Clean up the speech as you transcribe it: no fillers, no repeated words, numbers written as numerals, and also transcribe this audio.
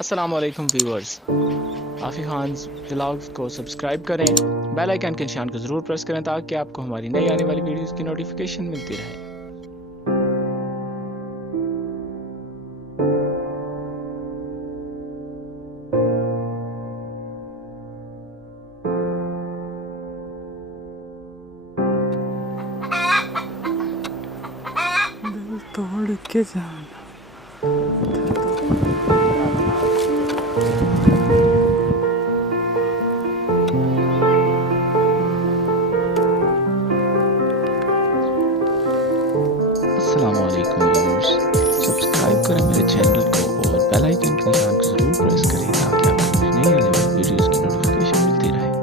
अस्सलाम वालेकुम viewers. आफी Khan vlogs को सब्सक्राइब करें, बेल आइकन के निशान को ज़रूर प्रेस करें ताकि आपको हमारी नई आने वाली वीडियोस की नोटिफिकेशन मिलती रहे। दिल तोड़ के जाना। अस्सलाम वालेकुम व्यूअर्स, सब्सक्राइब करें मेरे चैनल को और बेल आइकन के निशान को ज़रूर प्रेस करें ताकि आपको हमारी नई आने वाली वीडियोस की नोटिफिकेशन मिलती रहे।